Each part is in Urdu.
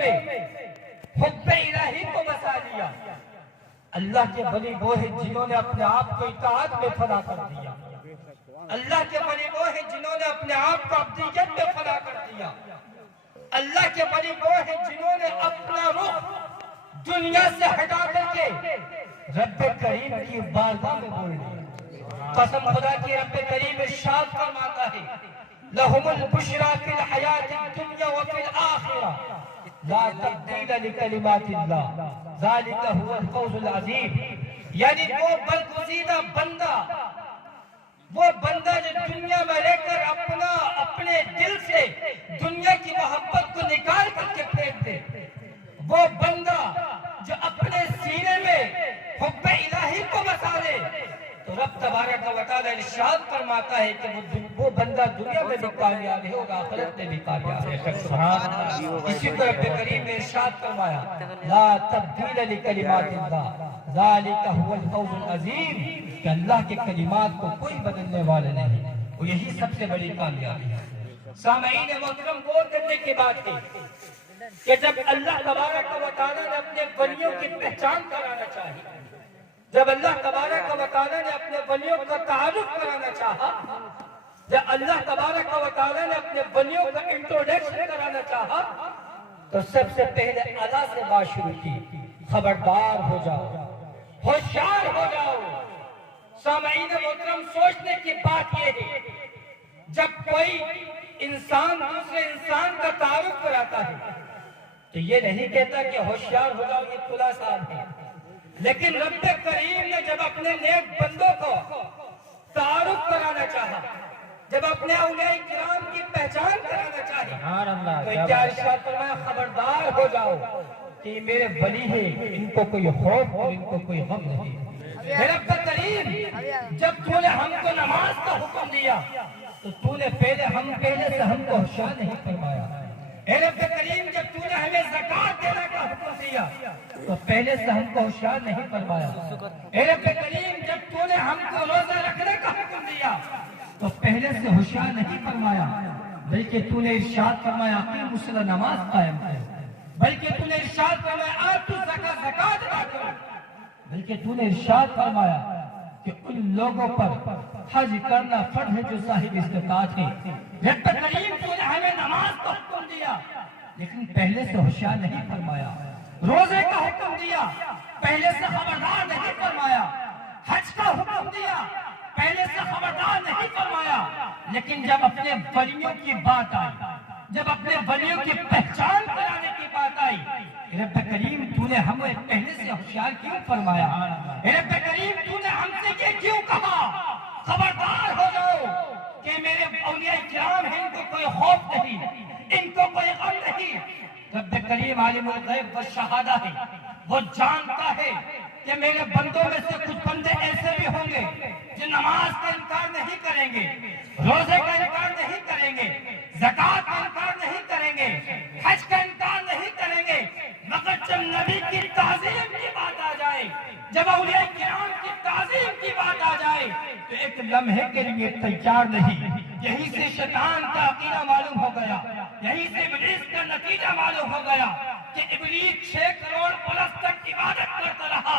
میں حب الہی کو بسا لیا۔ اللہ کے ولی وہ ہیں جنہوں نے اپنے آپ کو اطاعت میں فنا کر دیا۔ اللہ کے ولی وہ ہیں جنہوں نے اپنے آپ کو عبدیت میں فنا کر دیا۔ اللہ کے ولی وہ ہیں جنہوں نے اپنا رخ دنیا سے ہٹا کر کے رب کریم کی بارگاہ میں بول دیا۔ قسم خدا کی رب کریم ارشاد فرماتا ہے لَهُمُ الْبُشْرَى فِي الْحَيَاةِ الدُّنْيَا وَفِي الْآخِرَةِ لَا تَبْدِيلَ لِكَلِمَاتِ اللَّهِ ذَلِكَ هُوَ الْفَوْزُ الْعَظِيمُ۔ یعنی وہ برگزیدہ بندہ، وہ بندہ جو دنیا میں رہ کر اپنے دل سے دنیا کی محبت کو نکال کر کے پھینک دے، وہ بندہ جو اپنے سینے میں حب الہی کو بسا لے، تو رب تبارک و تعالی ارشاد فرماتا ہے کہ وہ بندہ دنیا میں بھی کامیاب ہے اور آخرت میں بھی کامیاب ہے۔ اسی کو رب کریم نے ارشاد فرمایا لا تبدیل لکلمات اللہ ذالک هو الفوز العظیم، کہ اللہ کے کلمات کو کوئی بدلنے والا نہیں، اور یہی سب سے بڑی کامیابی ہے۔ سامعین محترم غور کرنے کی بات ہے کہ جب اللہ تبارک و تعالی نے اپنے ولیوں کی پہچان کرانا چاہی، جب اللہ تبارک و تعالی نے اپنے ولیوں کا تعارف کرانا چاہا، جب اللہ تبارک و تعالی نے اپنے ولیوں کا انٹروڈکشن کرانا چاہا، تو سب سے پہلے اللہ سے بات شروع کی خبردار ہو جاؤ، ہوشیار ہو جاؤ۔ سامعین محترم سوچنے کی بات یہ ہے جب کوئی انسان دوسرے انسان کا تعارف کراتا ہے تو یہ نہیں کہتا کہ ہوشیار ہو جاؤ، یہ فلاں صاحب ہے، لیکن رب کریم نے جب اپنے نیک بندوں کو تعارف کرانا چاہا، جب اپنے اولیاء کرام کی پہچان کرانا چاہی، تو کیا ارشاد فرمایا خبردار ہو جاؤ کہ یہ میرے ولی ہیں، ان کو کوئی خوف اور ان کو کوئی غم نہیں۔ رب کریم جب تو نے ہم کو نماز کا حکم دیا تو تو نے پہلے سے ہم کو ہوشیار نہیں فرمایا۔ اے رب کریم جب تو نے ہمیں زکوٰۃ دینے کا حکم دیا تو پہلے سے ہم کو ہوشیار نہیں فرمایا۔ اے رب کریم جب تو نے ہم کو روزہ رکھنے کا حکم دیا تو پہلے سے ہوشیار نہیں فرمایا، بلکہ تو نے ارشاد فرمایا اقیموا الصلاۃ، نماز قائم کرو، بلکہ تو نے ارشاد فرمایا آتوا الزکاۃ، زکوٰۃ ادا کرو، بلکہ تو نے ارشاد فرمایا کہ ان لوگوں پر حج کرنا فرض ہے جو صاحب استطاعت ہے۔ رب کریم تو نے ہمیں نماز کا حکم دیا لیکن پہلے سے ہوشیار نہیں فرمایا، روزے کا حکم دیا پہلے سے خبردار نہیں فرمایا، حج کا حکم دیا پہلے سے خبردار نہیں فرمایا، لیکن جب اپنے ولیوں کی بات آئی، جب اپنے ولیوں کی پہچان کرانے کی بات آئی، رب کریم تو نے ہمیں پہلے سے ہوشیار کیوں فرمایا؟ رب کریم تو نے ہم سے یہ کیوں کہا خبردار ہو جاؤ کہ میرے اولیاء کرام ہیں، ان کو کوئی خوف نہیں، ان کو کوئی غم نہیں۔ رب کریم عالم الغیب والشہادہ ہے، وہ جانتا ہے کہ میرے بندوں میں سے کچھ بندے ایسے بھی ہوں گے جو نماز کا انکار نہیں کریں گے، روزے کا انکار نہیں کریں گے، زکوٰۃ کا انکار نہیں کریں گے، حج کا انکار نہیں کریں گے، مگر جب نبی کی تعظیم کی بات آ جائے، جب اولیاء کرام کی تعظیم کی بات آ جائے تو ایک لمحے کے لیے تیار نہیں۔ یہی سے شیطان کا عقیدہ معلوم ہو گیا، یہی سے ابلیس کا نتیجہ معلوم ہو گیا کہ ابلیس 6 کروڑ برس تک عبادت کرتا رہا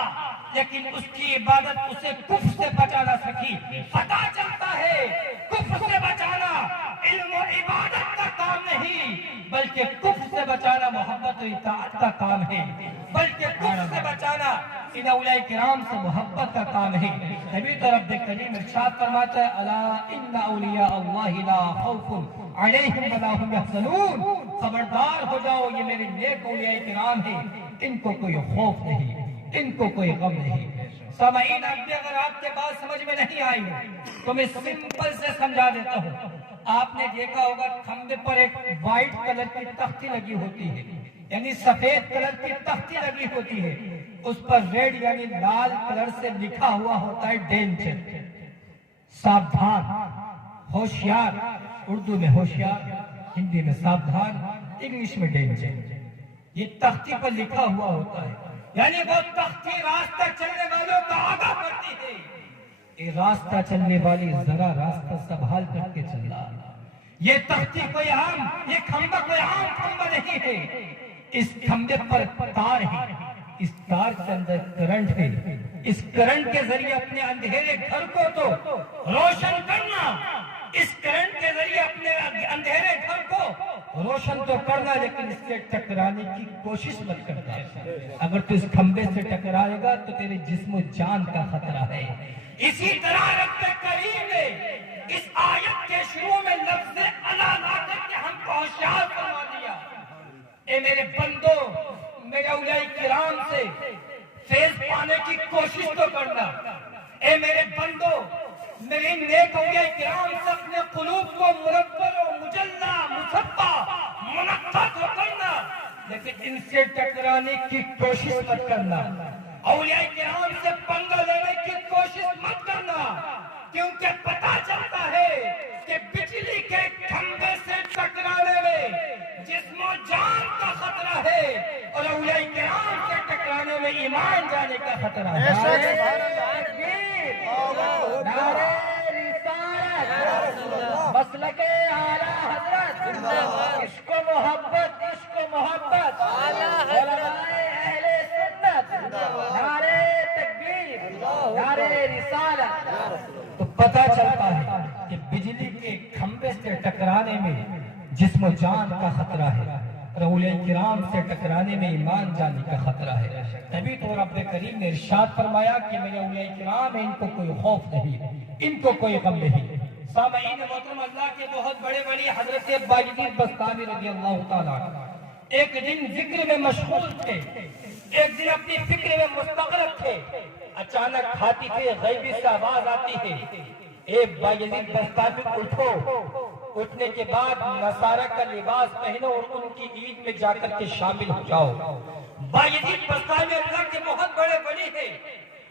لیکن اس کی عبادت اسے کفر سے بچا نہ سکی۔ پتہ چلتا ہے کفر سے بچانا علم و عبادت کا کام نہیں بلکہ کفر سے بچانا محبت و اطاعت کا کام ہے، بلکہ کفر سے بچانا ان اولیاء کرام سے محبت کا کام ہے۔ نبی تو رب کریم ارشاد فرماتا ہے الا ان اولیاء اللہ لا خوف علیہم ولا هم یحزنون، خبردار ہو جاؤ یہ میرے نیک اولیاء کرام ہیں، ان کو کوئی خوف نہیں، ان کو کوئی غم نہیں۔ سامعین اگر آپ کے بات سمجھ میں نہیں آئی تو میں سمپل سے سمجھا دیتا ہوں۔ آپ نے دیکھا ہوگا کھمبے پر ایک وائٹ کلر کی تختی لگی ہوتی ہے، یعنی سفید کلر کی تختی لگی ہوتی ہے، اس پر ریڈ یعنی لال کلر سے لکھا ہوا ہوتا ہے ڈینجر، ساودھان، ہوشیار، اردو میں ہوشیار، ہندی میں ساودھان، انگلش میں ڈینجر۔ یہ تختی پر لکھا ہوا ہوتا ہے، یعنی وہ تختی راستہ چلنے والوں کو آگاہ کرتی ہے کہ راستہ چلنے والی ذرا راستہ سنبھال کر کے چلنا۔ یہ تختی کوئی عام، یہ کھمبا کوئی عام کھمبا نہیں ہے، اس کھمبے پر تار ہے، اس تار کے اندر کرنٹ ہے، اس کرنٹ کے ذریعے اپنے اندھیرے گھر کو تو روشن کرنا، اس کرنٹ کے ذریعے اپنے اندھیرے گھر کو روشن تو کرنا، لیکن اس سے ٹکرانے کی کوشش مت کرنا۔ اگر تو اس کھمبے سے ٹکرائے گا تو تیرے جسم و جان کا خطرہ ہے۔ اسی طرح رب کریم نے اس آیت کے شروع میں لفظ الا لا کر کے ہم کو ہوشیار فرما دیا، اے میرے بندو، میرے اولیاء کرام سے فیض پانے کی کوشش تو کرنا، اے میرے بندو، میرے نیک اولیاء کرام سے اپنے قلوب کو مربع و مجلہ مصفا منقع تو کرنا، لیکن ان سے ٹکرانے کی کوشش مت کرنا، اولیاء کرام سے پنگا لینے کی کوشش مت کرنا، کیونکہ پتا چلتا ہے کہ بجلی کے کھمبے سے ٹکرانے میں جسم و جان کا خطرہ ہے، اور اولیاء کرام سے ٹکرانے میں ایمان جانے کا خطرہ ہے۔ نعرہ رسالت، مسلک اعلیٰ حضرت، عشق و محبت، عشق و محبت، علماء اہل سنت، نعرہ تکبیر، نعرہ رسالت۔ تو پتہ چلتا ہے کہ بجلی کے کھمبے سے ٹکرانے میں جسم و جان کا خطرہ ہے، اور اولیاء کرام سے ٹکرانے میں ایمان جانے کا خطرہ ہے۔ تبھی تو رب کریم نے ارشاد فرمایا کہ میرے اولیاء کرام ہیں، ان کو کوئی خوف نہیں، ان کو کوئی غم نہیں۔ سامعین محترم، اللہ کے بہت بڑے بڑی حضرت بایزید بستامی رضی اللہ تعالیٰ ایک دن ذکر میں مشغول تھے، ایک دن اپنی فکر میں مستغرق تھے، اچانک کھاتی تھے غیبی سے آواز آتی ہے، اے بایزید بستامی اٹھو، اٹھنے کے بعد نصارہ کا لباس پہنو اور ان کی عید میں جا کر کے شامل ہو جاؤ۔ بایزید بستامی اللہ کے بہت بڑے بڑی ہیں،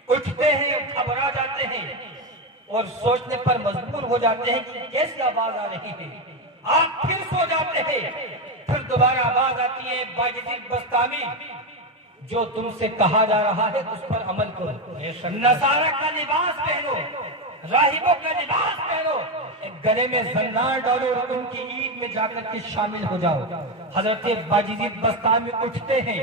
اٹھتے ہیں، گھبرا جاتے ہیں اور سوچنے پر مجبور ہو جاتے ہیں کہ کیسی آواز آ رہی ہے۔ آپ پھر سو جاتے ہیں، پھر دوبارہ آواز آتی ہے، بایزید بستامی جو تم سے کہا جا رہا ہے اس پر عمل کرو، نصارہ کا لباس پہنو، راہبوں کا لباس پہنو، گلے میں زنار ڈالو اور ان کی عید میں جا کر کے شامل ہو جاؤ۔ حضرت بایزید بستامی اٹھتے ہیں،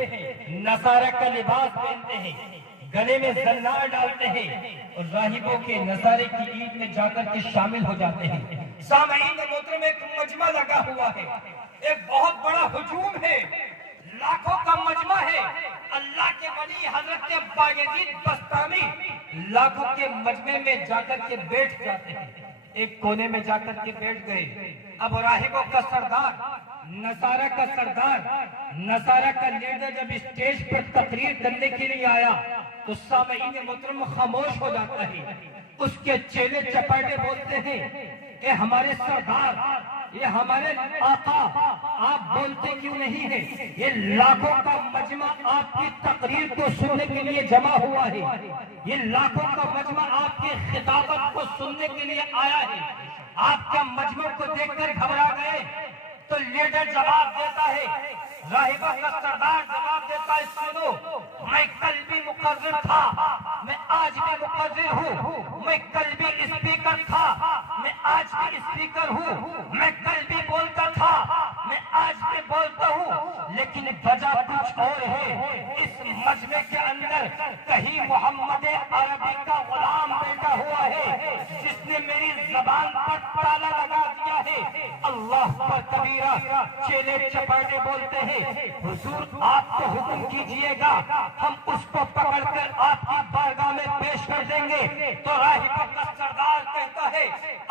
نصارہ کا لباس پہنتے ہیں، گلے میں زنار ڈالتے ہیں اور راہبوں کے نصارے کی عید میں جا کر کے شامل ہو جاتے ہیں۔ سامعین محترم، ایک مجمع لگا ہوا ہے، ایک بہت بڑا ہجوم ہے، لاکھوں کا مجمع ہے، اللہ کے ولی حضرت بایزید بستامی لاکھوں کے مجمع میں جا کر کے بیٹھ جاتے ہیں، ایک کونے میں جا کر کے بیٹھ گئے۔ اب راہبوں کا سردار، نصارہ کا سردار، نصارہ کا لیڈر جب اسٹیج پر تقریر کرنے کے لیے آیا تو سامعین محترم خاموش ہو جاتا ہے، اس کے چیلے چپاٹے بولتے ہیں، اے ہمارے سردار، یہ ہمارے آقا، آپ بولتے کیوں نہیں ہیں؟ یہ لاکھوں کا مجمع آپ کی تقریر کو سننے کے لیے جمع ہوا ہے، یہ لاکھوں کا مجمع آپ کی خطابت کو سننے کے لیے آیا ہے، آپ کا مجمع کو دیکھ کر گھبرا گئے۔ تو لیڈر جواب دیتا ہے، راہبہ کا سردار جواب دیتا ہے، سنو، میں کل بھی مقرر تھا، میں آج بھی مقرر ہوں، میں کل بھی اسپیکر تھا، میں آج بھی اسپیکر ہوں، میں کل بھی بولتا تھا، میں آج بھی بولتا ہوں، لیکن وجہ کچھ اور ہے۔ اس مجمع کے اندر کہیں محمد عربی کا غلام بیٹھا ہوا ہے جس نے میری زبان پر تالا لگا دیا ہے۔ اللہ پر کبیرہ، چیلے چپاٹے بولتے ہیں، حضور آپ کو حکم کیجئے گا، ہم اس کو پکڑ کر آپ کی بارگاہ میں پیش کر دیں گے۔ تو راہبوں کا سردار کہتا ہے،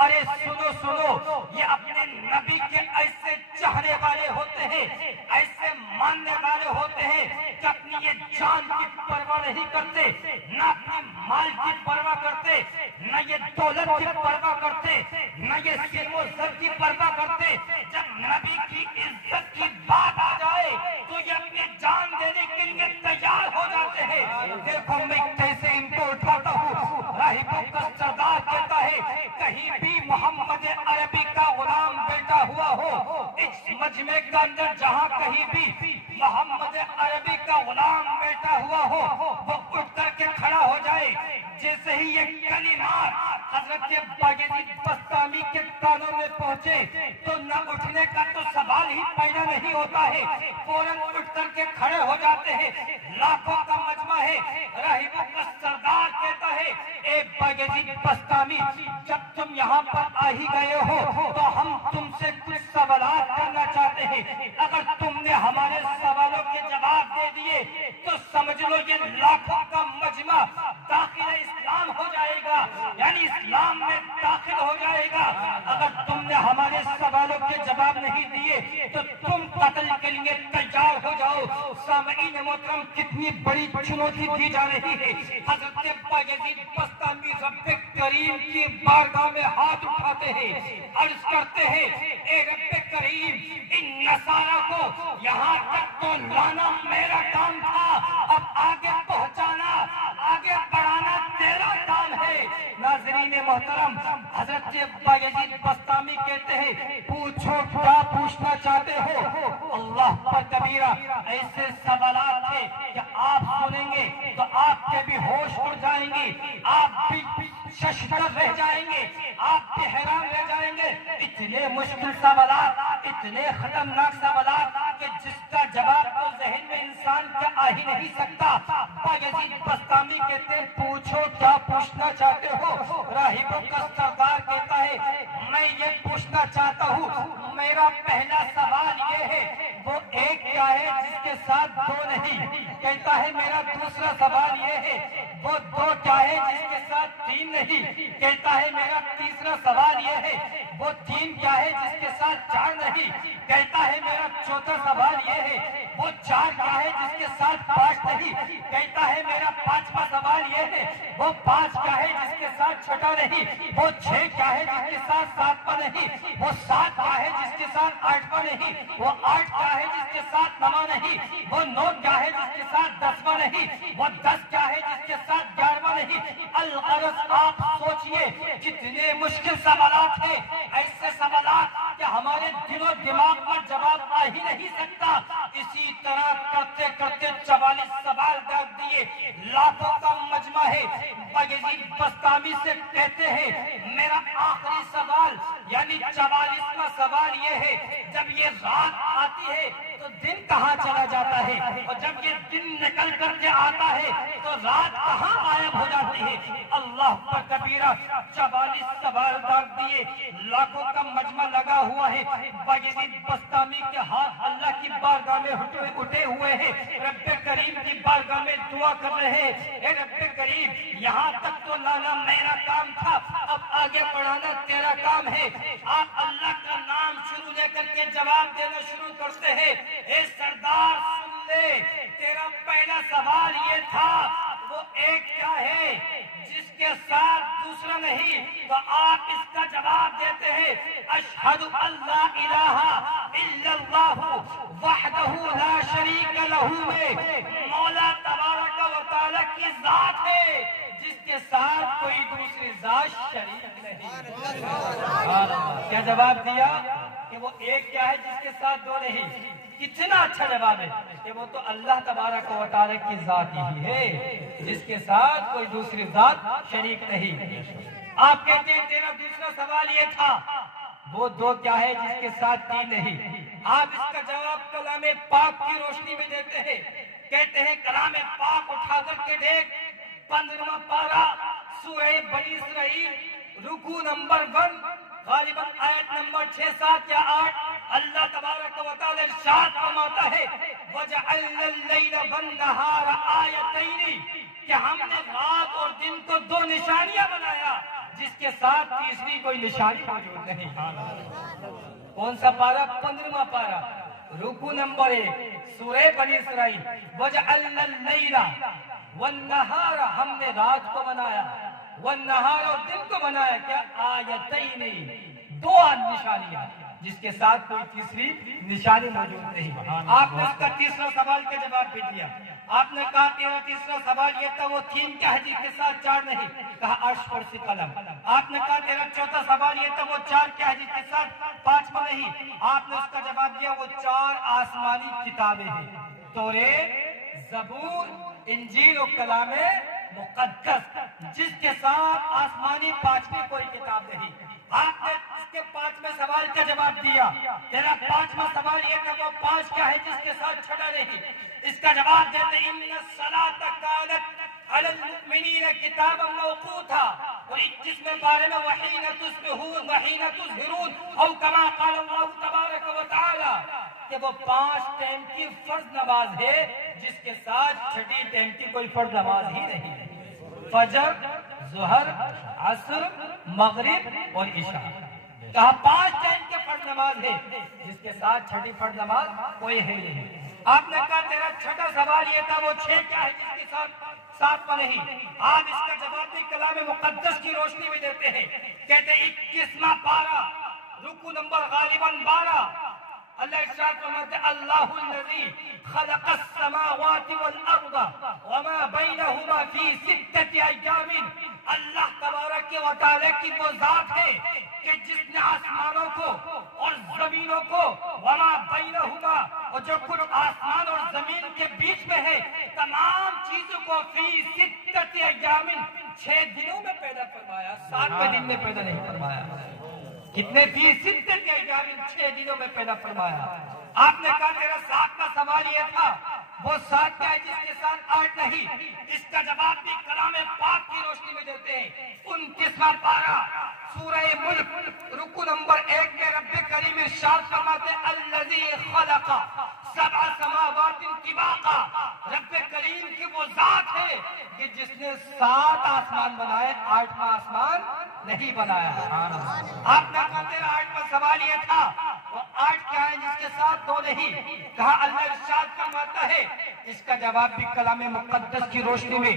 ارے سنو سنو، یہ اپنے نبی کے ایسے چاہنے والے ہوتے ہیں، ایسے ماننے والے ہوتے ہیں کہ اپنی یہ جان کی پرواہ نہیں کرتے، نہ اپنے مال کی پرواہ کرتے، نہ یہ دولت کی پرواہ کرتے، نہ یہ سر و زر کی پرواہ کرتے۔ جب نبی کی عزت کی بات آ جائے تو یہ اپنی جان دینے کے لیے تیار ہو جاتے ہیں۔ دیکھو میں کیسے ان کو اٹھاتا ہوں۔ راہبوں کا سردار کہتا ہے، کہیں بھی محمد عربی کا غلام بیٹھا ہوا ہو، اس مجمع کے اندر جہاں کہیں بھی محمد عربی کا غلام بیٹھا ہوا ہو، وہ اٹھ کر کے کھڑا ہو جائے، جیسے ہی یہ کلمات حضرت باقی بستامی کے کانوں میں پہنچے تو نہ اٹھنے کا تو سوال ہی پیدا نہیں ہوتا ہے، فوراً اٹھ کر کے کھڑے ہو جاتے ہیں۔ لاکھوں کا مجمع ہے، راہبوں کا سردار کہتا ہے اے باقی بستامی، جب تم یہاں پر آ ہی گئے ہو تو ہم تم سے کچھ سوالات کرنا چاہتے ہیں، اگر تم نے ہمارے سوالوں کے جواب دے دیے تو سمجھ لو یہ لاکھوں کا مجمع داخل اسلام ہو جائے گا، یعنی اسلام میں داخل ہو جائے گا۔ اگر تم نے ہمارے سوالوں کے جواب نہیں دیے تو تم قتل کے لیے تیار ہو جاؤ۔ سامعین محترم، کتنی بڑی چنوتی دی جا رہی ہے۔ حضرت بایزید بستامی رب کریم کی بارگاہ میں ہاتھ اٹھاتے ہیں، عرض کرتے ہیں اے رب کریم، ان نصارہ کو یہاں تک تو لانا میرا کام تھا، اب آگے پہنچانا، آگے بڑھانا تیرا کام ہے۔ ناظرین محترم، حضرت بایزید بستامی کہتے ہیں پوچھو کیا پوچھنا چاہتے ہو؟ اللہ پر کبیرہ ایسے سوالات تھے کہ آپ سنیں گے تو آپ کے بھی ہوش اڑ جائیں گے، آپ بھی ششدر رہ جائیں گے، آپ بھی حیران رہ جائیں گے۔ اتنے مشکل سوالات، اتنے خطرناک سوالات کہ جس کا جواب تو ذہن میں انسان کا آ ہی نہیں سکتا۔ بایزید بستامی کہتے ہیں پوچھو کیا پوچھنا چاہتے ہو؟ راہبوں کا سردار کہتا ہے میں یہ پوچھنا چاہتا ہوں، میرا پہلا سوال یہ ہے وہ ایک کیا ہے جس کے ساتھ دو نہیں؟ کہتا ہے میرا دوسرا سوال یہ ہے وہ دو کیا ہے جس کے ساتھ تین نہیں؟ کہتا ہے میرا تیسرا سوال یہ ہے وہ تین کیا ہے جس کے ساتھ چار نہیں؟ کہتا ہے میرا چوتھا سوال یہ ہے وہ چار کیا ہے جس کے ساتھ پانچ نہیں؟ کہتا ہے میرا پانچواں سوال یہ ہے وہ پانچ کیا ہے جس کے ساتھ چھٹا نہیں؟ وہ چھ کیا ہے جس کے ساتھ ساتواں نہیں؟ وہ سات کیا ہے جس کے ساتھ آٹھواں نہیں؟ وہ آٹھ کیا ہے جس کے ساتھ نواں نہیں؟ وہ نو کیا ہے جس کے ساتھ دسواں نہیں؟ وہ دس کیا ہے جس کے ساتھ گیارہواں نہیں؟ الغرض آپ سوچئے کتنے مشکل سوالات ہیں، ایسے سوالات کہ ہمارے دل و دماغ پر جواب آ ہی نہیں سکتا۔ اسی طرح کرتے کرتے 44 سوال ڈال دیے، لاکھوں کا مجمع ہے۔ بایزید بستامی سے کہتے ہیں میرا آخری سوال یعنی 44واں سوال یہ ہے جب یہ رات آتی ہے تو دن کہاں چلا جاتا ہے، اور جب یہ دن نکل کر کے آتا ہے تو رات کہاں غائب ہو جاتی ہے؟ اللہ پر کبیرہ 44 سوال ڈال دیے، لاکھوں کا مجمع لگا ہوا ہے۔ بایزید بستامی کے ہاتھ اللہ کی بارگاہ میں اٹھے ہوئے ہیں، رب کریم کی بارگاہ میں دعا کر رہے ہیں اے رب کریم، یہاں تک تو لانا میرا کام تھا، اب آگے بڑھانا تیرا کام ہے۔ آپ اللہ کا نام شروع لے کر کے جواب دینا شروع کرتے ہیں اے سردار سن لے، تیرا پہلا سوال یہ تھا وہ ایک کیا ہے جس کے ساتھ دوسرا نہیں؟ تو آپ اس کا جواب دیتے ہیں اشہد ان لا الہ الا اللہ وحدہ لا شریک لہ میں مولا تبارک و تعالی کی ذات ہے جس کے ساتھ کوئی دوسری ذات شریک نہیں۔ کیا جواب دیا کہ وہ ایک کیا ہے جس کے ساتھ دو نہیں؟ کتنا اچھا جواب ہے کہ وہ تو اللہ تبارک و تعالی کی ذات ہی ہے جس کے ساتھ کوئی دوسری ذات شریک نہیں۔ آپ کہتے ہیں تیرا دوسرا سوال یہ تھا وہ دو کیا ہے جس کے ساتھ تین نہیں؟ آپ اس کا جواب کلام پاک کی روشنی میں دیتے ہیں، کہتے ہیں کلام پاک اٹھا کر کے دیکھ 15واں پارہ سورہ بنی اسرائیل رکوع نمبر 1 غالباً آیت نمبر 6 7 یا 8 اللہ تبارک و تعالی ارشاد فرماتا ہے وَجَعَلْنَا اللَّيْلَ وَالنَّهَارَ آیَتَيْنِ کہ ہم نے رات اور دن کو دو نشانیاں بنایا جس کے ساتھ تیسری کوئی نشانی موجود نہیں۔ کون سا پارہ؟ 15واں پارہ رکوع نمبر 1 سورہ بنی اسرائیل وَجَعَلْنَا اللَّيْلَ وَالنَّهَارَ ہم نے رات کو بنایا، والنہار اور دن کو بنایا کیا؟ آیتین دو نشانیاں جس کے ساتھ کوئی تیسری نشانی موجود نہیں۔ آپ نے اس کا تیسرا سوال کا جواب بھی دیا، آپ نے کہا تیرا تیسرا سوال یہ تھا وہ تین کیا ہے جس کے ساتھ چار نہیں؟ کہا عرش پر سے قلم۔ آپ نے کہا تیرا چوتھا سوال یہ تھا وہ چار کیا ہے جس کے ساتھ پانچواں نہیں؟ آپ نے اس کا جواب دیا وہ چار آسمانی کتابیں ہیں، توریت، زبور، انجیل و کلام مقدس، جس کے ساتھ آسمانی پانچویں کوئی کتاب نہیں۔ آپ نے اس کے 5ویں سوال کا جواب دیا، تیرا 5واں سوال یہ کہ وہ 5 کیا ہے جس کے ساتھ چھٹا نہیں۔ اس کا جواب دیتے ان الصلاۃ کانت علی المؤمنین کتابا موقوتا، اور 21ویں پارے میں وحین تصبحون وحین تظہرون او کما قال اللہ تبارک و تعالی، کہ وہ 5 ٹائم کی فرض نماز ہے جس کے ساتھ چھٹی ٹائم کی کوئی فرض نماز ہی نہیں۔ فجر، ظہر، عصر، مغرب اور عشاء، کہا 5 ٹائم کی فرض نماز ہے جس کے ساتھ چھٹی فرض نماز کوئی ہے نہیں۔ آپ نے کہا تیرا چھٹا سوال یہ تھا وہ 6 کیا ہے جس کے ساتھ 7واں نہیں۔ آپ اس کا جواب بھی کلام مقدس کی روشنی میں دیتے ہیں، کہتے ہیں 21واں پارہ رکو نمبر غالباً 12، اللہ ارشاد فرماتے ہیں اللہ الذی خلق السماوات والارض وما بینہما فی 6 ایام، اللہ تبارک و تعالی کی وہ ذات ہے کہ جس نے آسمانوں کو اور زمینوں کو وما بینہما، اور جو کچھ آسمان اور زمین کے بیچ میں ہے تمام چیزوں کو فی 6 ایام 6 دنوں میں پیدا فرمایا، 7ویں دن میں پیدا نہیں فرمایا۔ کتنے فی 6 ایام 6 دنوں میں پیدا فرمایا۔ آپ نے کہا تیرا 7واں سوال یہ تھا وہ 7 کیا ہے جس کے ساتھ 8 نہیں۔ اس کا جواب بھی کلام پاک کی روشنی میں دیتے ہیں، 29واں پارہ سورہ ملک رکو نمبر 1 میں رب کریم ارشاد فرماتے ہیں الذی خلق 7 سماوات طباقا، رب کریم کی وہ ذات ہے کہ جس نے 7 آسمان بنائے، 8واں آسمان نہیں بنایا۔ آپ نے کہا تیرا 8واں سوال یہ تھا وہ 8 کیا ہے جس کے ساتھ 2 نہیں، کہا اللہ ارشاد فرماتا ہے، اس کا جواب بھی کلام مقدس کی روشنی میں،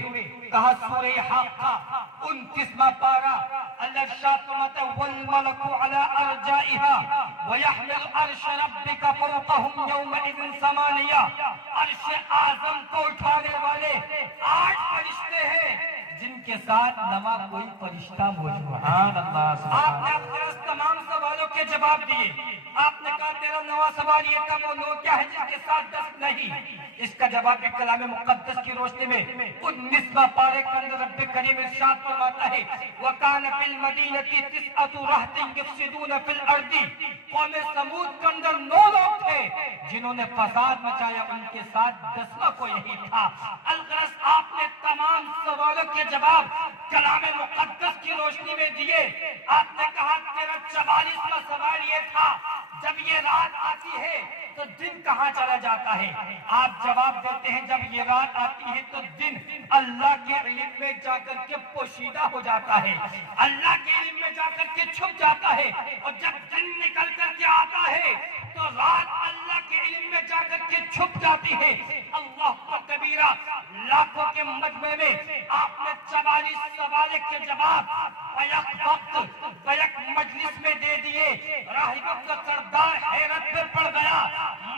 کہا سورہ حاقہ 29واں پارہ اللہ ارشاد فرماتا ہے والملک علی ارجائها ويحمل عرش ربک فوقهم یومئذ ثمانیہ، عرش اعظم کو اٹھانے والے 8 فرشتے ہیں جن کے ساتھ نوا کوئی فرشتہ موجود ہے۔ آپ نے اپنے تمام سوالوں کے جواب دیے۔ آپ نے کہا تیرا 9واں سوال یہ تھا وہ 9 کیا ہے جس کے ساتھ 10 نہیں۔ اس کا جواب بھی کلام مقدس کی روشنی میں 19واں پارے کے اندر رب کریم ارشاد فرماتا ہے وَكَانَ فِي الْمَدِينَةِ 9 رَهْطٍ يُفْسِدُونَ فِي الْأَرْضِ، قوم سمود کے اندر 9 لوگ تھے جنہوں نے فساد مچایا، ان کے ساتھ 10واں کوئی نہیں تھا۔ الغرض آپ نے تمام سوالوں کے جواب کلام مقدس کی روشنی میں دیے۔ آپ نے کہا تیرا 44واں سوال یہ تھا جب یہ رات آتی ہے تو دن کہاں چلا جاتا ہے؟ آپ جواب دیتے ہیں جب یہ رات آتی ہے تو دن اللہ کے علم میں جا کر کے پوشیدہ ہو جاتا ہے، اللہ کے علم میں جا کر کے چھپ جاتا ہے، اور جب دن نکل کر کے آتا ہے تو رات اللہ کے علم میں جا کر کے چھپ جاتی ہے۔ اللہ کبیرہ لاکھوں کے مجمع میں آپ نے 44 سوال کے جواب بیک وقت بیک مجلس میں دے دیے۔ راہبوں کا سردار حیرت میں پڑ گیا،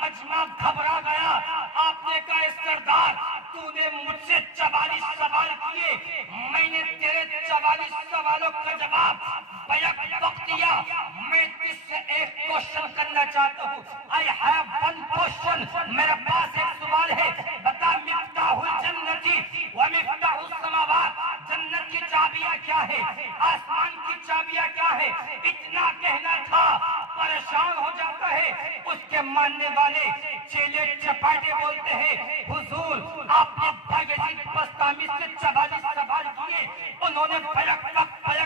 مجمع گھبرا گیا۔ آپ نے کہا سردار تو نے مجھ سے 44 سوال کیے، میں نے تیرے 44 سوالوں کا جواب بیک وقت دیا، میں تجھ سے ایک کوشچن کرنا چاہتا ہوں۔ I have one question، میرے پاس ایک سوال ہے، بتا مفتاح الجنت و مفتاح السماوات، جنت کی چابیاں کیا ہے، آسمان کی چابیاں کیا ہے؟ اتنا کہنا تھا پریشان ہو جاتا ہے۔ اس کے ماننے والے چیلے چپاٹے بولتے ہیں حضور آپ نے بایزید بسطامی سے 44 سوال کیے، انہوں نے بیک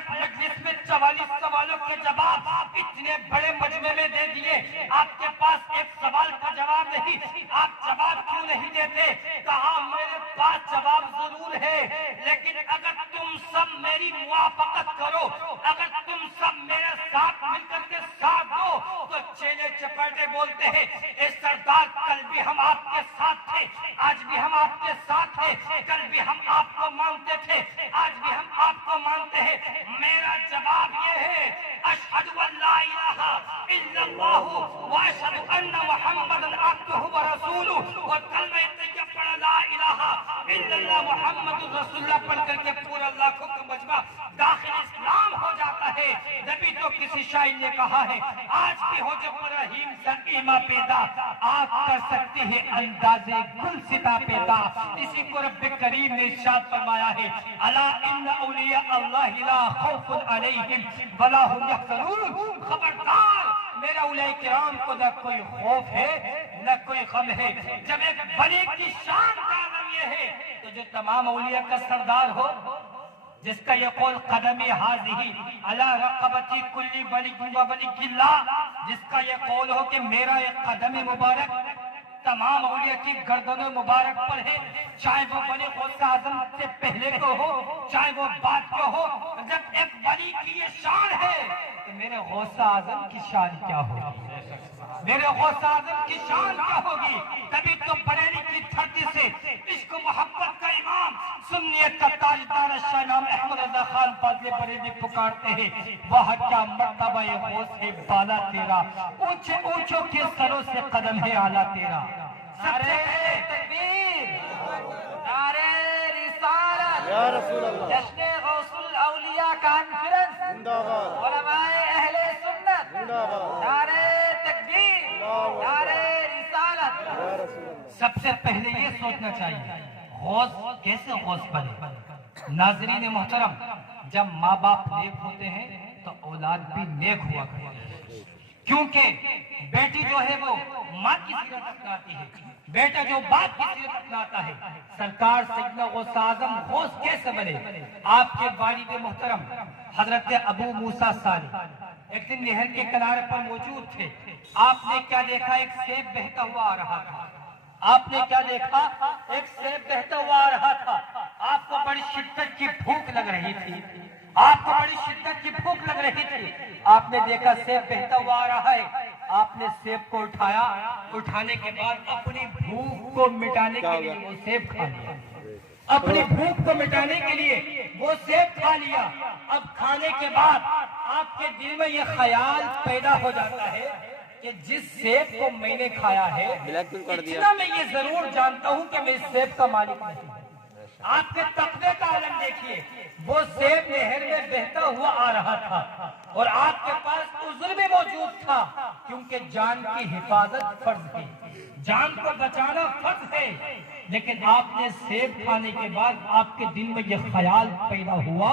مجلس میں 44 سوالوں کے جواب اتنے بڑے مجمع میں دے دیے، آپ کے پاس ایک سوال کا جواب نہیں، آپ جواب کیوں نہیں دیتے؟ کہا میرے پاس جواب ضرور ہے لیکن اگر تم سب میری موافقت کرو، اگر تم سب میرے ساتھ مل کر کے ساتھ دو تو چیلے چپاٹے بولتے ہیں اے سردار کل بھی ہم آپ کے ساتھ تھے، آج بھی ہم آپ کے ساتھ ہیں، کل بھی ہم آپ کو مانتے تھے، آج بھی ہم آپ کو مانتے ہیں۔ میرا جواب یہ ہے اشہد ان لا الہ الا اللہ واشہد ان محمد عبدہ ورسولہ، اور کلمہ طیبہ پڑھا لا الہ الا اللہ محمد رسول اللہ پڑھ کر کے پورا لاکھوں کا مجمع داخل اسلام ہو جاتا ہے۔ نبی تو کسی شاعر نے کہا ہے آج بھی ہو جب رحیم سے ایما پیدا آپ کر سکتے ہیں انداز گل ستا پیدا. اسی کو رب کریم نے ارشاد فرمایا ہے الا ان اولیاء اللہ لا خوف علیہم ولا هم یحزنون. خبردار میرے اولیاء کرام کو نہ کوئی خوف ہے نہ کوئی غم ہے. جب ایک ولی کی شان کا نام یہ ہے تو جو تمام اولیاء کا سردار ہو جس کا یہ قول قدمی حاضی علی رقبتی کلی ولی و ولی اللہ، جس کا یہ قول ہو کہ میرا یہ قدم مبارک تمام اولیاء کی گردن مبارک پر ہے، چاہے وہ ولی غوث اعظم سے پہلے کو ہو چاہے وہ بعد کو ہو. جب ایک ولی کی یہ شان ہے تو میرے غوث اعظم کی شان کیا ہوگی، میرے غوث اعظم کی شان کیا ہوگی. کبھی تو بریلی کی دھرتی سے عشق و محبت کا امام سنیت کا تاجدار شاہ نام احمد رضا خان فاضل بریلی پکارتے ہیں وہ کیا مرتبہ غوث ہے بالا تیرا، اونچے اونچوں کے سروں سے قدم ہے اعلیٰ تیرا. نعرہ تکبیر، نعرہ رسالت، یا رسول اللہ، جشن غوث الاولیاء کانفرنس، زندہ باد، علماء اہل سنت، زندہ باد، نعرہ تکبیر، نعرہ رسالت. یا رسول اللہ. سب سے پہلے یہ سوچنا چاہیے غوث کیسے غوث بنے. ناظرین محترم، جب ماں باپ نیک ہوتے ہیں تو اولاد بھی نیک ہوا کرتی ہے، کیونکہ بیٹی جو ہے وہ ماں کی سیرت اپناتی ہے، بیٹا جو باپ کی سیرت اپناتا ہے. سرکار سیدنا غوث اعظم غوث کیسے بنے؟ آپ کے والد محترم حضرت ابو موسیٰ ثانی ایک دن نہر کے کنارے پر موجود تھے. آپ نے کیا دیکھا؟ ایک سیب بہتا ہوا آ رہا تھا. آپ نے کیا دیکھا؟ ایک سیب بہتا ہوا آ رہا تھا. آپ کو بڑی شدت کی بھوک لگ رہی تھی، آپ کو بڑی شدت کی بھوک لگ رہی تھی. آپ نے دیکھا سیب بہتا ہوا آ رہا ہے. آپ نے سیب کو اٹھایا، اٹھانے کے بعد اپنی بھوک کو مٹانے کے لیے وہ سیب کھا لیا. اپنی بھوک کو مٹانے کے لیے وہ سیب کھا لیا. اب کھانے کے بعد آپ کے دل میں یہ خیال پیدا ہو جاتا ہے کہ جس سیب کو میں نے کھایا ہے اتنا میں یہ ضرور جانتا ہوں کہ میں اس سیب کا مالک نہیں ہوں. آپ کے تقوی کا عالم دیکھیے، وہ سیب نہر میں بہتا ہوا آ رہا تھا اور آپ کے پاس عذر بھی موجود تھا، کیونکہ جان کی حفاظت فرض ہے، جان کو بچانا فرض ہے. لیکن آپ نے سیب کھانے کے بعد آپ کے دل میں یہ خیال پیدا ہوا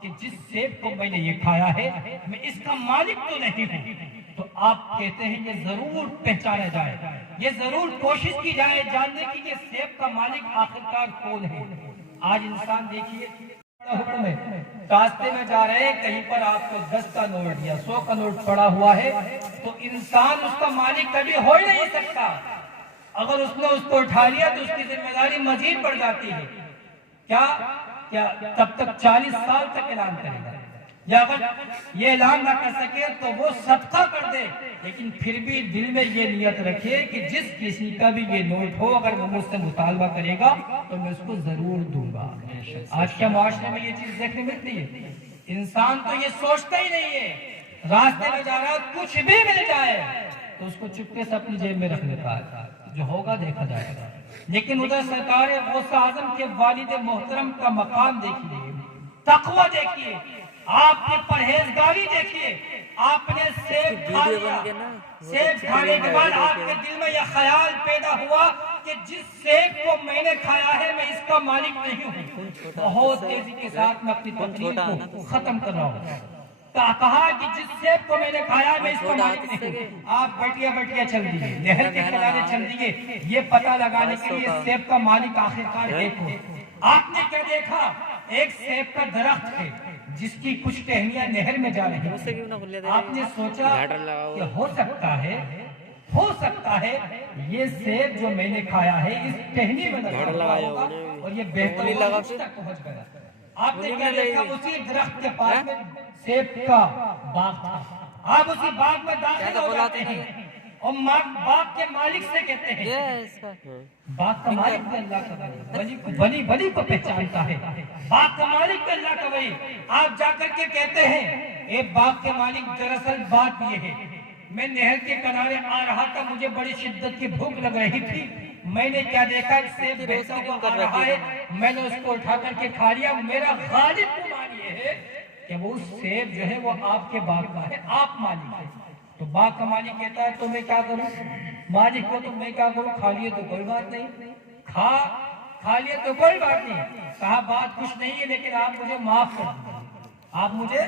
کہ جس سیب کو میں نے یہ کھایا ہے میں اس کا مالک تو نہیں ہوں. تو آپ کہتے ہیں یہ ضرور پہچانا جائے، یہ ضرور کوشش کی جائے جاننے کی کہ سیب کا مالک آخرکار کون ہے. آج انسان دیکھیے حکم ہے، راستے میں جا رہے ہیں، کہیں پر آپ کو 10 کا نوٹ یا 100 کا نوٹ پڑا ہوا ہے تو انسان اس کا مالک کبھی ہو ہی نہیں سکتا. اگر اس نے اس کو اٹھا لیا تو اس کی ذمہ داری مزید بڑھ جاتی ہے. کیا تب تک 40 سال تک اعلان کرے گا، یا اگر یہ اعلان نہ کر سکے تو وہ صدقہ کر دے، لیکن پھر بھی دل میں یہ نیت رکھے کہ جس کسی کا بھی یہ نوٹ ہو اگر وہ مجھ سے مطالبہ کرے گا تو میں اس کو ضرور دوں گا. آج کے معاشرے میں یہ چیز دیکھنے ملتی ہے. انسان تو یہ سوچتا ہی نہیں ہے، راستے میں جا رہا کچھ بھی مل جائے تو اس کو چپکے سے اپنی جیب میں رکھ لیتا ہے، جو ہوگا دیکھا جائے گا. لیکن ادھر سرکار غوث اعظم کے والد محترم کا مقام دیکھیے، تقوی دیکھیے، آپ کی پرہیزگاری دیکھیے. آپ نے سیب کھا لیا، سیب کھانے کے بعد آپ کے دل میں یہ خیال پیدا ہوا کہ جس سیب کو میں نے کھایا ہے میں اس کا مالک نہیں ہوں. بہت تیزی کے ساتھ میں اپنی تقریر کو ختم کر رہا ہوں. کہا کہ جس سیب کو میں نے کھایا میں اس کا مالک نہیں ہوں. آپ بٹیا چل دیئے، نہر کے کنارے چل دیئے، یہ پتہ لگانے کے لیے سیب کا مالک آخرکار ہے کون. آپ نے کیا دیکھا؟ ایک سیب کا درخت ہے جس کی کچھ ٹہنیاں نہر میں جا رہی ہیں. آپ نے سوچا کہ ہو سکتا ہے یہ سیب جو میں نے کھایا ہے اس ٹہنی میں لگا ہوگا اور یہ بہتر ہوا مجھ تک پہنچ گیا. آپ نے کیا دیکھا؟ اسی درخت کے پاس میں سیب کا باغ تھا. آپ اسی باغ میں داخل ہو جاتے ہیں اور باغ کے مالک سے کہتے ہیں، باغ کا مالک بھی اللہ کا ولی کو پہچانتا ہے، باغ کا مالک بھی اللہ کا ولی. آپ جا کر کے کہتے ہیں اے باغ کے مالک، دراصل بات یہ ہے میں نہر کے کنارے آ رہا تھا، مجھے بڑی شدت کی بھوک لگ رہی تھی، میں نے کیا دیکھا ایک سیب بہتا ہوا آ رہا ہے، میں نے اس کو اٹھا کر کے کھا لیا. میرا غالب گمان یہ ہے کہ کہ وہ سیب جو ہے وہ آپ کے باغ کا ہے، آپ مالک ہے۔ تو باغ کا مالک کہتا ہے تو میں کیا کروں، مالک کو تو میں کیا کروں، کھا لیے تو کوئی بات نہیں، کھا لیے تو کوئی بات نہیں۔ کہا بات کچھ نہیں ہے لیکن آپ مجھے معاف کر دیجیے، آپ مجھے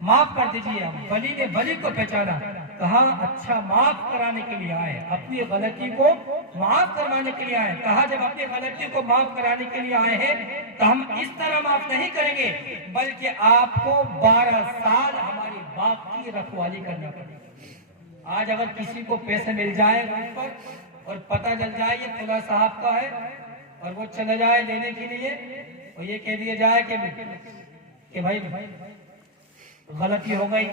معاف کر دیجیے۔ بلی نے بلی کو پہچانا، کہا اچھا معاف کرانے کے لیے آئے، اپنی غلطی کو معاف کروانے کے لیے آئے۔ کہا جب اپنی غلطی کو معاف کرانے کے لیے آئے ہیں تو ہم اس طرح معاف نہیں کریں گے، بلکہ آپ کو 12 سال ہماری باغ کی رکھوالی کرنا پڑے گا۔ آج اگر کسی کو پیسے مل جائے اس پر اور پتہ چل جائے یہ فلاں صاحب کا ہے اور وہ چلا جائے لینے کے لیے اور یہ کہہ دیا جائے کہ بھائی غلطی ہو گئی،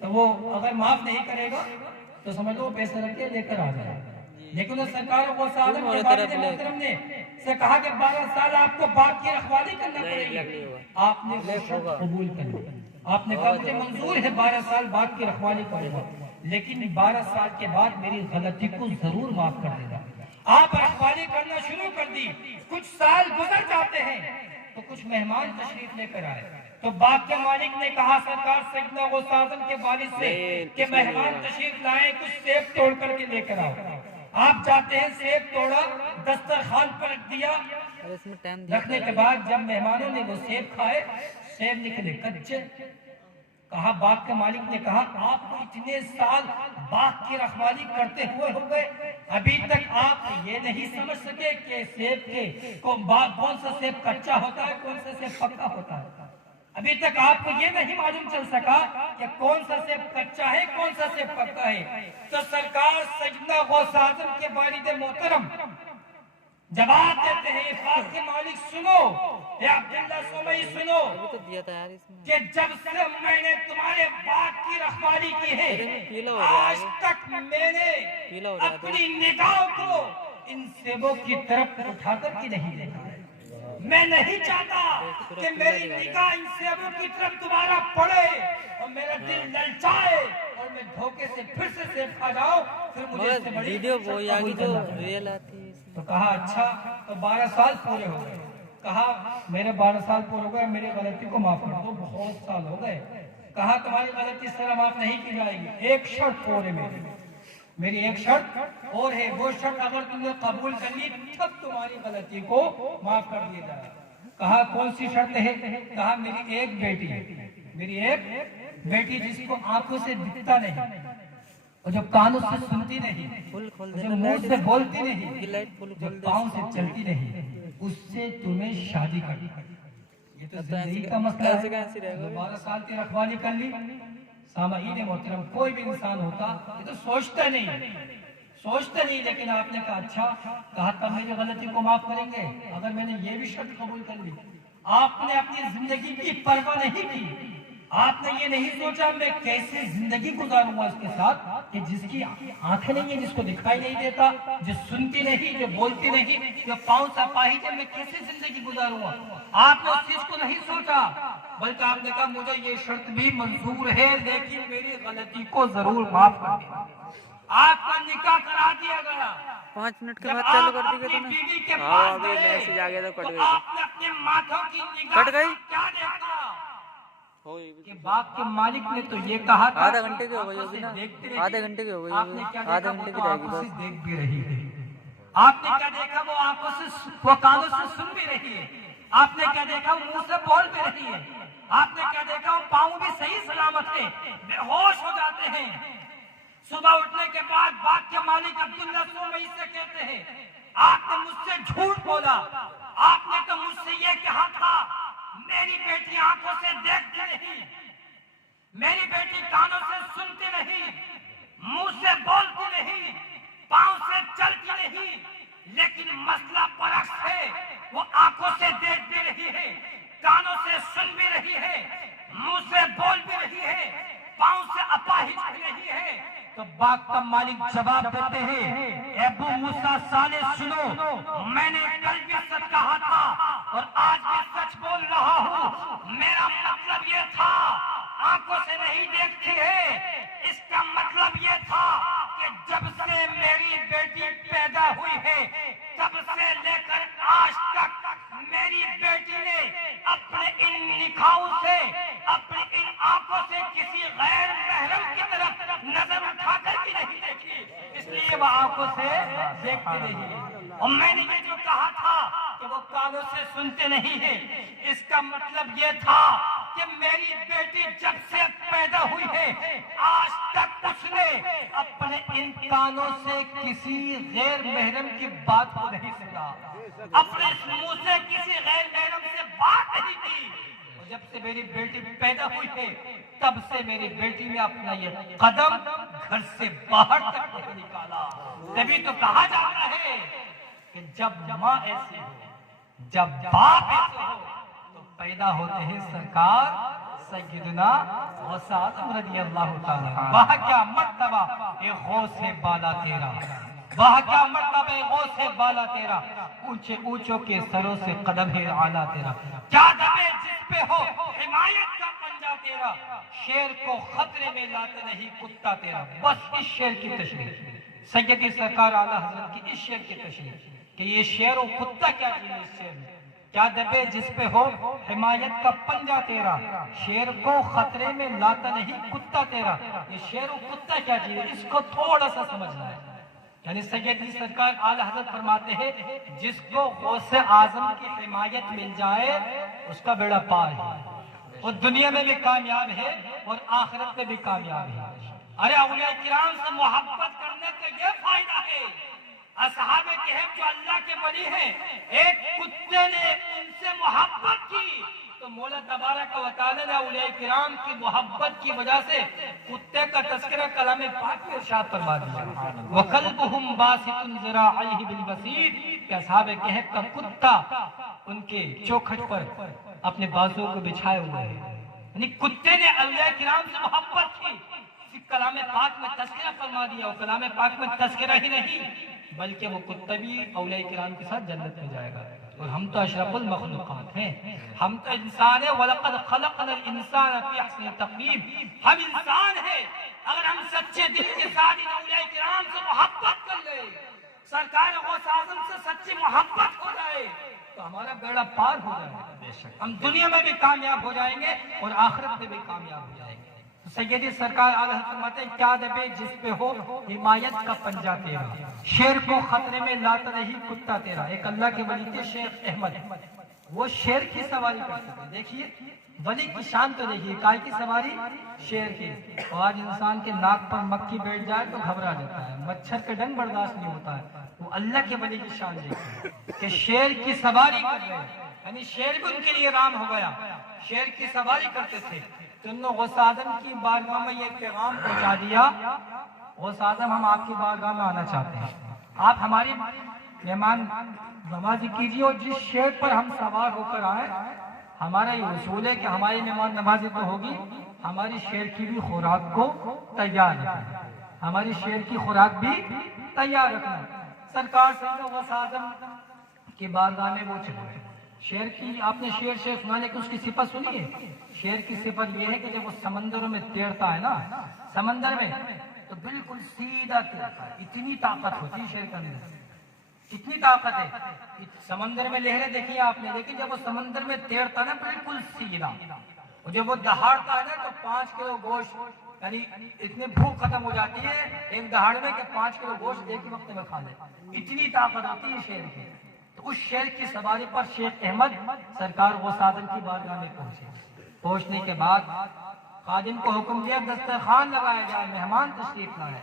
تو وہ اگر معاف نہیں کرے گا تو سمجھو پیسے رکھ کے لے کر آ جائے۔ لیکن سرکار کو صادم کے والد محترم نے سے کہا کہ 12 سال آپ کو باغ کی رکھوالی کرنا پڑے گی۔ آپ نے وہ شرط قبول کر لی، آپ نے کہا مجھے منظور ہے 12 سال باغ کی رکھوالی کرے گا، لیکن 12 سال کے بعد میری غلطی کو ضرور معاف کر دے گا۔ آپ رکھوالی کرنا شروع کر دی، کچھ سال گزر جاتے ہیں تو کچھ مہمان تشریف لے کر آئے، تو باغ کے مالک نے کہا سرکار سیدنا غوث اعظم کے والد سے کہ مہمان تشریف لائے، کچھ سیب توڑ کر کے لے کر آؤ۔ آپ جاتے ہیں، سیب توڑا، دسترخوان پر رکھ دیا، رکھنے کے بعد جب مہمانوں نے وہ سیب کھائے، سیب نکلے کچے۔ کہا باغ کے مالک نے کہا آپ کو اتنے سال باغ کی رکھوالی کرتے ہوئے ہو گئے، ابھی تک آپ یہ نہیں سمجھ سکے کہ سیب کے کون سا سیب کچا ہوتا ہے، کون سا سیب پکا ہوتا ہے۔ ابھی تک آپ کو یہ نہیں معلوم چل سکا کہ کون سا سیب کچا ہے، کون سا سیب پکا ہے۔ تو سرکار سیدنا غوث اعظم کے والد محترم جواب دیتے ہیں، باغ کے مالک سنو، یا عبداللہ سمعی سنو، کہ جب سے میں نے تمہارے باغ کی رکھوالی کی ہے، آج تک میں نے اپنی نگاہ کو ان سیبوں کی طرف اٹھا کر کے نہیں دیکھا ہے۔ میں نہیں چاہتا کہ میری نگاہ ان سیبوں کی طرف دوبارہ پڑے اور میرا دل للچائے اور میں دھوکے سے پھر سے سیب کھا جاؤں، پھر مجھے اس سے بڑی ویڈیو قبول کرنا پڑے گا۔ تو کہا اچھا تو 12 سال پورے ہو گئے۔ کہا میرے 12 سال پورے ہو گئے، میری غلطی کو معاف کر دو، بہت سال ہو گئے۔ کہا تمہاری غلطی اس طرح معاف نہیں کی جائے گی، ایک شرط اور ہے میری ایک شرط اور ہے، وہ شرط اگر تم نے قبول کر لی تب تمہاری غلطی کو معاف کر دیا جائے۔ کہا کون سی شرط ہے؟ کہا میری ایک بیٹی ہے، میری ایک بیٹی جس کو آنکھوں سے دکھتا نہیں اور جو کانوں سے سنتی نہیں، جو منہ سے بولتی نہیں، جو پاؤں سے چلتی نہیں، اس سے تمہیں شادی کرنی۔ یہ تو زندگی کا مسئلہ ہے۔ 12 سال کی رکھوالی کر لی۔ سامعین محترم، کوئی بھی انسان ہوتا یہ تو سوچتا نہیں، لیکن آپ نے کہا اچھا، کہا تب میری غلطی کو معاف کریں گے اگر میں نے یہ بھی شرط قبول کر لی۔ آپ نے اپنی زندگی کی پرواہ نہیں کی، آپ نے یہ نہیں سوچا میں کیسے زندگی گزاروں گا اس کے ساتھ کہ جس کی آنکھیں نہیں ہیں، جس کو دکھائی نہیں دیتا، جو سنتی نہیں، جو بولتی نہیں، جو پاؤں سے اپاہج ہے، میں کیسے زندگی گزاروں گا۔ آپ نے اس چیز کو نہیں سوچا، بلکہ آپ نے کہا مجھے یہ شرط بھی منظور ہے لیکن میری غلطی کو ضرور معاف کر دیں۔ آپ کا نکاح کرا دیا گیا۔ 5 منٹ کے بعد چالو کر دی گئی بیوی کے پاس گئے تو آپ نے اپنے ماتھوں کی نگاہ کٹ گئی؟ کیا دیکھا کہ باغ کے مالک نے تو یہ کہا تھا آدھا گھنٹے کی ہو گئی ہوگی نا، آدھے گھنٹے کی ہو گئی ہوگی، آدھے گھنٹے کی رہے گی بس۔ دیکھ بھی رہی ہے، آپ نے کیا دیکھا وہ آنکھوں سے، وہ کانوں سے سن بھی رہی ہے، آپ نے کیا دیکھا وہ منہ سے بول بھی رہی ہے، آپ نے کیا دیکھا وہ پاؤں بھی صحیح سلامت ہے، بے ہوش ہو جاتے ہیں۔ صبح اٹھنے کے بعد باغ کے مالک عبداللہ سومئی سے کہتے ہیں آپ نے مجھ سے جھوٹ بولا، آپ نے تو مجھ سے یہ کہا تھا میری بیٹی آنکھوں سے دیکھتی نہیں، میری بیٹی کانوں سے سنتی نہیں، منہ سے بولتی نہیں، پاؤں سے چلتی نہیں، لیکن مسئلہ برعکس ہے، وہ آنکھوں سے دیکھ بھی رہی ہے، کانوں سے سن بھی رہی ہے، منہ سے بول بھی رہی ہے، پاؤں سے اپاہج بھی رہی ہے۔ تو باغ کا مالک جواب دیتے ہیں ابو موسیٰ صالح سنو، میں نے کل بھی سچ کہا تھا اور آج بھی سچ بول رہا ہوں، میرا مطلب یہ تھا آنکھوں سے نہیں دیکھتی ہے، اس کا مطلب یہ تھا کہ جب سے میری بیٹی پیدا ہوئی ہے تب سے لے کر آج تک میری بیٹی نے اپنے ان نکاحوں سے کبھی نہیں دیکھی، اس لیے وہ آنکھوں سے دیکھتے نہیں۔ اور میں نے یہ جو کہا تھا کہ وہ کانوں سے سنتے نہیں ہیں، اس کا مطلب یہ تھا کہ میری بیٹی جب سے پیدا ہوئی ہے آج تک اس نے اپنے ان کانوں سے کسی غیر محرم کی بات کو نہیں سنا، اپنے منہ سے کسی غیر محرم سے بات نہیں کی۔ اور جب سے میری بیٹی پیدا ہوئی ہے تب سے میری بیٹی نے اپنا یہ قدم گھر سے باہر تک نہیں نکالا۔ تبھی تو کہا جاتا ہے کہ جب ماں ایسی ہو، جب باپ ایسے ہو تو پیدا ہوتے ہیں سرکار سیدنا غوث اعظم رضی اللہ تعالیٰ۔ وہاں کیا مرتبہ اے غوث بالا تیرا، وہاں کیا مرتبہ اے غوث بالا تیرا، اونچے اونچوں کے سروں سے قدم ہے اعلیٰ تیرا، کیا دبے جس پہ ہو حمایت کا پنجہ تیرا، شیر کو خطرے میں لاتا نہیں کتا تیرا۔ بس اس شیر کی تشریح، سیدی سرکار اعلیٰ حضرت کی اس شیر کی تشریح کہ یہ شیر و کتا کیا چیز ہے۔ اس شیر میں کیا دبے جس پہ ہو حمایت کا پنجہ تیرا، شیر کو خطرے میں لاتا نہیں کتا تیرا۔ یہ شیر و کتا کیا چیز ہے، اس کو تھوڑا سا سمجھنا ہے۔ یعنی سیدی سرکار اعلیٰ حضرت فرماتے ہیں جس کو غوث اعظم کی حمایت مل جائے اس کا بیڑا پار ہے، وہ دنیا میں بھی کامیاب ہے اور آخرت میں بھی کامیاب ہے۔ ارے اولیاء کرام سے محبت کرنے کا یہ فائدہ ہے۔ اصحاب کہف جو اللہ کے ولی ہیں، ایک کتے نے ان سے محبت کی تو مولا تبارک و تعالی نے اولیاء کرام کی محبت کی وجہ سے کتے کا تذکرہ کلام پاک میں ارشاد فرما دیا، وَقَلْبُهُمْ بَاسِطٌ ذِرَاعَيْهِ بِالْوَسِيدِ کہ اصحاب کہف کا کتا ان کے چوکھٹ پر اپنے بازوؤں کو بچھائے ہوئے ہیں۔ یعنی کتے نے اولیاء کرام سے محبت کی، کلام پاک میں تذکرہ فرما دیا۔ اور کلام پاک میں تذکرہ ہی نہیں بلکہ وہ کتا بھی اولیاء کرام کے ساتھ جنت میں جائے گا۔ اور ہم تو اشرف المخلوقات ہیں، ہم تو انسان ہیں، وَلَقَدْ خَلَقْنَا الْإِنسَانَ فِي أَحْسَنِ تَقْوِيمٍ، ہم انسان ہیں۔ اگر ہم سچے دل کے ساتھ ان اولیاء کرام سے محبت کر لیں، سرکار غوث اعظم سے سچی محبت ہو جائے تو ہمارا بیڑا پار ہو جائے گا، ہم دنیا میں بھی کامیاب ہو جائیں گے اور آخرت میں بھی کامیاب ہو جائیں گے۔ سیدی سرکار اعلیٰ حضرت فرماتے ہیں کیا دبے جس پہ ہو حمایت کا پنجہ تیرا، شیر کو خطرے میں لاتا نہیں کتا تیرا۔ ایک اللہ کے ولی تھے شیخ احمد، وہ شیر کی سواری کرتے تھے۔ دیکھیے ولی کی شان تو دیکھیے، کائے کی سواری؟ شیر کی۔ اور آج انسان کے ناک پر مکھی بیٹھ جائے تو گھبرا جاتا ہے، مچھر کا ڈنگ برداشت نہیں ہوتا ہے۔ وہ اللہ کے ولی کی شان دیکھیے کہ شیر کی سواری کر رہے ہیں، یعنی شیر بھی ان کے لیے رام ہو گیا، شیر کی سواری کرتے تھے۔ تو انہوں نے غوث اعظم کی بارگاہ میں یہ پیغام پہنچا دیا، غوث اعظم ہم آپ کی بارگاہ میں آنا چاہتے ہیں، آپ ہماری مہمان نوازی کیجیے، اور جس شیر پر ہم سوار ہو کر آئے ہمارا یہ اصول ہے کہ ہماری مہمان نوازی تو ہوگی، ہماری شیر کی بھی خوراک کو تیار رکھنا، ہماری شیر کی خوراک بھی تیار رکھنا۔ سرکار سیدنا غوث اعظم کی بارگاہ میں وہ چلے گئے۔ شیر کی آپ نے شیر سنا، لیکن اس کی صفت سنی ہے؟ شیر کی صفت یہ ہے کہ جب وہ سمندروں میں تیرتا ہے نا، سمندر میں تو بالکل سیدھا تیرتا ہے، اتنی طاقت ہوتی ہے شیر کے اندر، اتنی طاقت ہے۔ سمندر میں لہریں دیکھی آپ نے، لیکن جب وہ سمندر میں تیرتا ہے نا بالکل سیدھا، اور جب وہ دہاڑتا ہے نا تو 5 کلو گوشت، یعنی اتنی بھوک ختم ہو جاتی ہے ایک دہاڑ میں کہ 5 کلو گوشت ایک ہی وقت میں کھا لے، اتنی طاقت ہوتی ہے شیر کی۔ تو اس شیر کی سواری پر شیخ احمد سرکار غوث اعظم کی بارگاہ میں پہنچے۔ پہنچنے کے بعد خادم کو حکم دیا دسترخوان لگایا جائے، مہمان تشریف لائے۔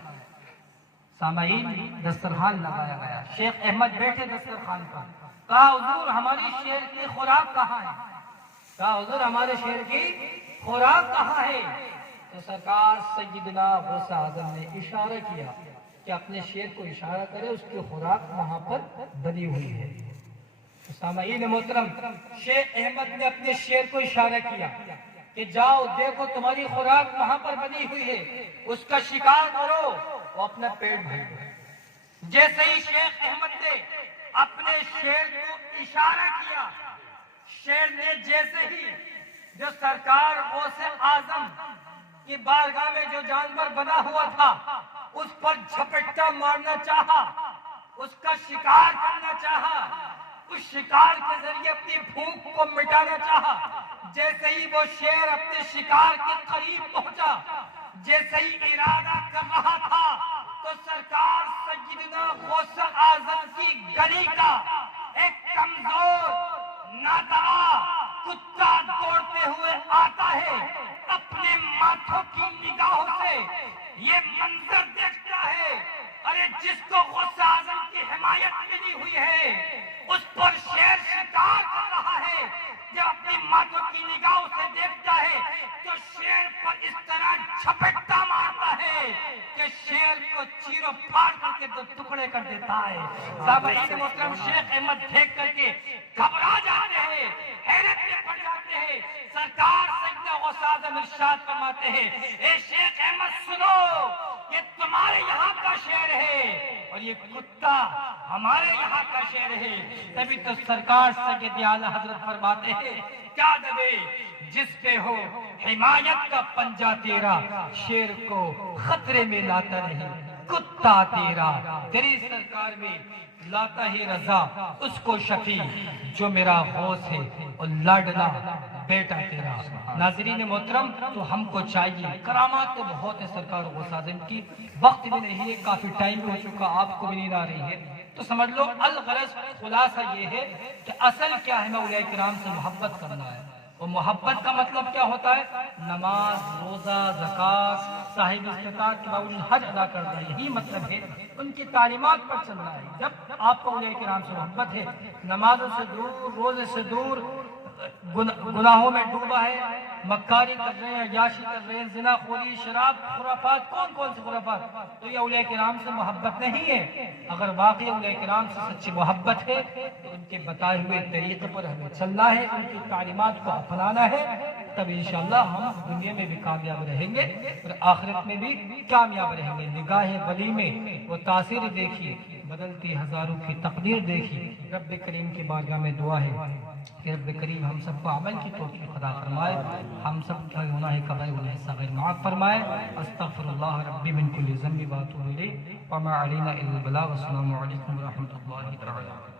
سامعین دسترخوان لگایا گیا، شیخ احمد بیٹھے دسترخوان پر، کہا حضور ہماری شیر کی خوراک کہاں ہے؟ کہا حضور ہمارے شیر کی خوراک کہاں ہے؟ تو سرکار سیدنا غوث اعظم نے اشارہ کیا کہ اپنے شیر کو اشارہ کرے، اس کی خوراک وہاں پر بنی ہوئی ہے۔ سامعین محترم، شیخ احمد نے اپنے شیر کو اشارہ کیا کہ جاؤ دیکھو تمہاری خوراک وہاں پر بنی ہوئی ہے، اس کا شکار کرو، وہ اپنا پیٹ بھر دو۔ جیسے ہی شیخ احمد نے اپنے شیر کو اشارہ کیا، شیر نے جیسے ہی جو سرکار غوث اعظم کی بارگاہ میں جو جانور بنا ہوا تھا اس پر جھپٹا مارنا چاہا، اس کا شکار کرنا چاہا، اس شکار کے ذریعے اپنی بھوک کو مٹانا چاہا، جیسے ہی وہ شیر اپنے شکار کے قریب پہنچا، جیسے ہی ارادہ کر رہا تھا تو سرکار سیدنا غوث اعظم کی گلی کا ایک کمزور نادعا کتا دوڑتے ہوئے آتا ہے، اپنے ماتھوں کی نگاہوں سے یہ منظر دیکھتا ہے، ارے جس کو غوث اعظم کی حمایت ملی ہوئی ہے اس پر شیر شکار کر رہا ہے، جب اپنی ماتھوں کی نگاہوں سے دیکھتا ہے تو شیر پر اس طرح جھپٹتا مارتا ہے کہ شیر کو چیرو پھاڑ کر کے دو ٹکڑے کر دیتا ہے۔ سامعین محترم، شیخ احمد دیکھ کر کے گھبرا جاتے ہیں، حیرت میں پڑ جاتے ہیں۔ سرکار سیدنا غوث اعظم ارشاد فرماتے ہیں، اے شیخ احمد سنو، یہ تمہارے یہاں کا شیر ہے اور یہ کتا ہمارے یہاں کا شیر ہے۔ تبھی تو سرکار سید اعلیٰ حضرت فرماتے ہیں، کیا دبے جس پہ ہو حمایت کا پنجہ تیرا، شیر کو خطرے میں لاتا نہیں کتا تیرا۔ تیری سرکار میں لاتا ہے رضا اس کو شفیع جو میرا غوث ہے اور لاڈلا بیٹا تیرا۔ ناظرین محترم، تو ہم کو چاہیے، کرامات تو بہت ہے سرکار غوث اعظم کی، وقت بھی نہیں ہے، کافی ٹائم بھی ہو چکا، آپ کو بھی نیند آ رہی ہے، تو سمجھ لو الغرض خلاصہ یہ ہے کہ اصل کیا ہے، اولیاء کرام سے محبت کرنا ہے۔ اور محبت کا مطلب کیا ہوتا ہے؟ نماز، روزہ، زکوٰۃ، صاحب استطاعت کے باوجود حج ادا کرنا، یہی مطلب ہے، ان کی تعلیمات پر چلنا ہے۔ جب آپ کو اولیاء کرام سے محبت ہے، نمازوں سے دور، روزے سے دور، گناہوں میں ڈوبا ہے، مکاری کر رہے ہیں، عیاشی کر رہے ہیں، زنا خوری، شراب، خرافات، کون سے خرافات، تو یہ اولیاء کرام سے محبت نہیں ہے۔ اگر واقعی اولیاء کرام سے سچی محبت ہے تو ان کے بتائے ہوئے طریقے پر ہمیں چلنا ہے، ان کی تعلیمات کو اپنانا ہے، تب انشاءاللہ ہم دنیا میں بھی کامیاب رہیں گے اور آخرت میں بھی کامیاب رہیں گے۔ نگاہ ولی میں وہ تاثیر دیکھیے، بدلتی ہزاروں کی تقدیر دیکھی۔ رب کریم کی بارگاہ میں دعا ہے کہ رب کریم ہم سب کو عمل کی توفیق عطا فرمائے، ہم سب کا گناہ کبیر گناہ صغیر معاف فرمائے۔ استغفر اللہ ربی من کل ذنب واتوب الیہ وما علینا الا البلاغ۔ السلام علیکم ورحمۃ اللہ تعالی۔